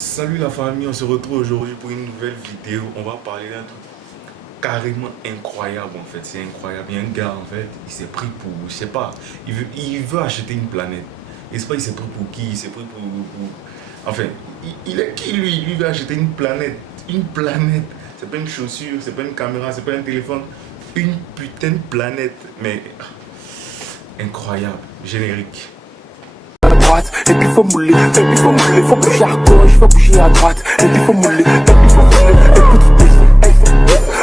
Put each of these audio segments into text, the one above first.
Salut la famille, on se retrouve aujourd'hui pour une nouvelle vidéo. On va parler d'un truc carrément incroyable en fait. C'est incroyable. Il y a un gars en fait, il s'est pris pour, je sais pas, il veut acheter une planète. Et c'est pas il s'est pris pour qui, il s'est pris Enfin, il est qui lui? Lui veut acheter une planète. Une planète. C'est pas une chaussure, c'est pas une caméra, c'est pas un téléphone. Une putain de planète. Mais incroyable. Générique. Droite, et puis faut mouler, faut bouger à gauche, faut bouger à droite, et puis faut mouler, et puis faut mouler, et puis tu descends,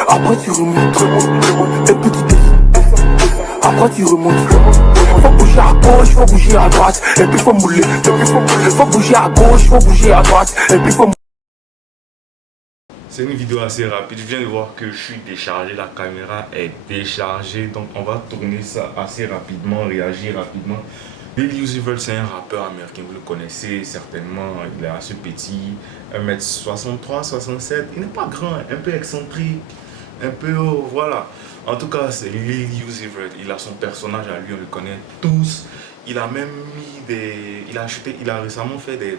après tu remontes, et puis tu descends, après tu remontes, faut bouger à gauche, faut bouger à droite, et puis faut mouler, faut bouger à gauche, faut bouger à droite, et puis faut. C'est une vidéo assez rapide. Je viens de voir que je suis déchargé. La caméra est déchargée. Donc, on va tourner ça assez rapidement, réagir rapidement. Lil Uzi Vert, c'est un rappeur américain. Vous le connaissez certainement. Il est assez petit, 1m63, 67. Il n'est pas grand, un peu excentrique, un peu haut. Voilà. En tout cas, c'est Lil Uzi Vert. Il a son personnage à lui, on le connaît tous. Il a même mis des. Il a récemment fait des.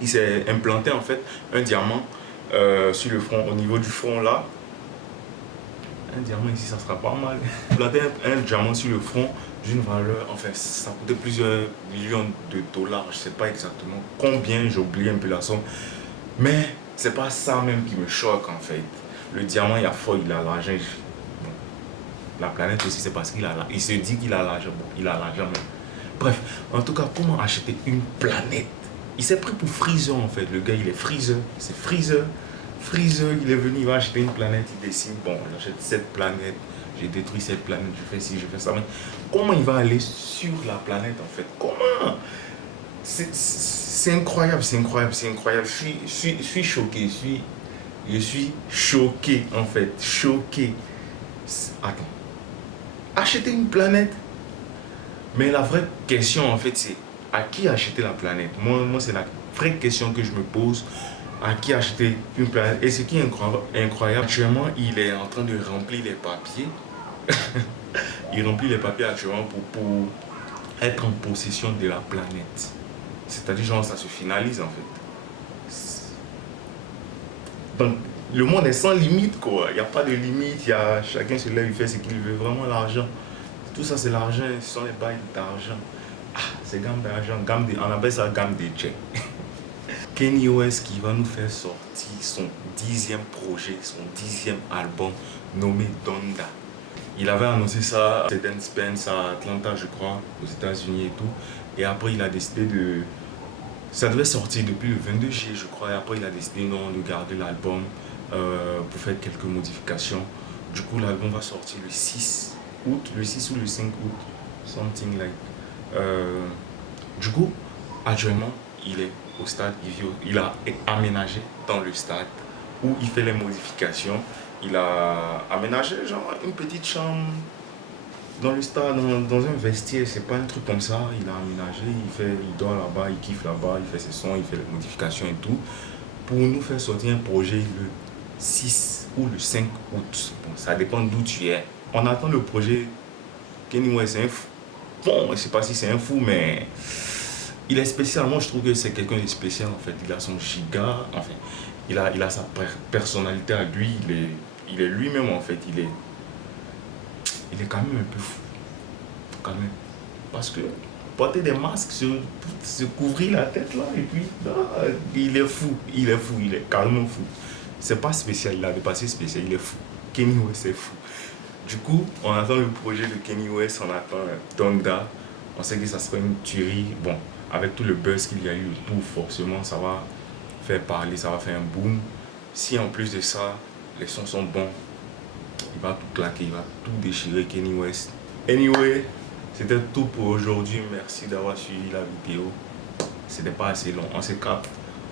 Il s'est implanté en fait un diamant sur le front, au niveau du front là. Un diamant ici, ça sera pas mal. Planter un diamant sur le front d'une valeur, enfin, ça coûtait plusieurs millions de dollars. Je sais pas exactement combien, j'ai oublié un peu la somme. Mais c'est pas ça même qui me choque en fait. Le diamant, il y a fort, il a l'argent. Bon, la planète aussi, c'est parce il se dit qu'il a l'argent. Bon, il a l'argent même. Bref, en tout cas, comment acheter une planète? Il s'est pris pour Freezer en fait. Le gars, il est Freezer. C'est Freezer. Freezer, il est venu, il va acheter une planète. Il décide, bon, j'achète cette planète. J'ai détruit cette planète. Je fais ci, je fais ça. Mais comment il va aller sur la planète en fait? Comment? C'est incroyable, c'est incroyable, c'est incroyable. Je suis choqué. Je suis choqué en fait. Choqué. Attends. Acheter une planète? Mais la vraie question, en fait, c'est à qui acheter la planète? Moi c'est la vraie question que je me pose. À qui acheter une planète? Et ce qui est incroyable, actuellement, il est en train de remplir les papiers. Il remplit les papiers actuellement pour être en possession de la planète. C'est-à-dire, genre, ça se finalise, en fait. Donc, le monde est sans limite, quoi. Il n'y a pas de limite. Chacun se lève, il fait ce qu'il veut. Vraiment, l'argent. Tout ça, c'est l'argent. Ce sont les bails d'argent. Ah, c'est gamme d'argent. On appelle ça gamme de chèques. Kanye West qui va nous faire sortir son 10e projet, son 10e album nommé Donda. Il avait annoncé ça à Mercedes-Benz à Atlanta, je crois, aux États-Unis et tout. Et après, il a décidé de. Ça devait sortir depuis le 22 juillet, je crois. Et après, il a décidé non, de garder l'album pour faire quelques modifications. Du coup, l'album va sortir le 6 août, le 6 ou le 5 août, something like. Du coup, actuellement, il est au stade, il a aménagé dans le stade où il fait les modifications. Il a aménagé genre une petite chambre dans le stade, dans un vestiaire, c'est pas un truc comme ça. Il a aménagé, il dort là-bas, il kiffe là-bas, il fait ses sons, il fait les modifications et tout. Pour nous faire sortir un projet le 6 ou le 5 août. Bon, ça dépend d'où tu es. On attend le projet. Kanye West, c'est un fou. Bon, je sais pas si c'est un fou, mais il est spécial. Moi, je trouve que c'est quelqu'un de spécial en fait. Il a son giga, enfin, il a sa personnalité à lui. Il est lui-même en fait. Il est quand même un peu fou. Quand même. Parce que porter des masques, se couvrir la tête là, et puis là, il est fou. Il est fou. Il est carrément fou. C'est pas spécial. Il a dépassé spécial. Il est fou. Kanye West, c'est fou. Du coup, on attend le projet de Kanye West, on attend Donda. On sait que ça sera une tuerie. Bon, avec tout le buzz qu'il y a eu autour, forcément, ça va faire parler, ça va faire un boom. Si en plus de ça, les sons sont bons, il va tout claquer, il va tout déchirer, Kanye West. Anyway, c'était tout pour aujourd'hui. Merci d'avoir suivi la vidéo. C'était pas assez long, on se capte.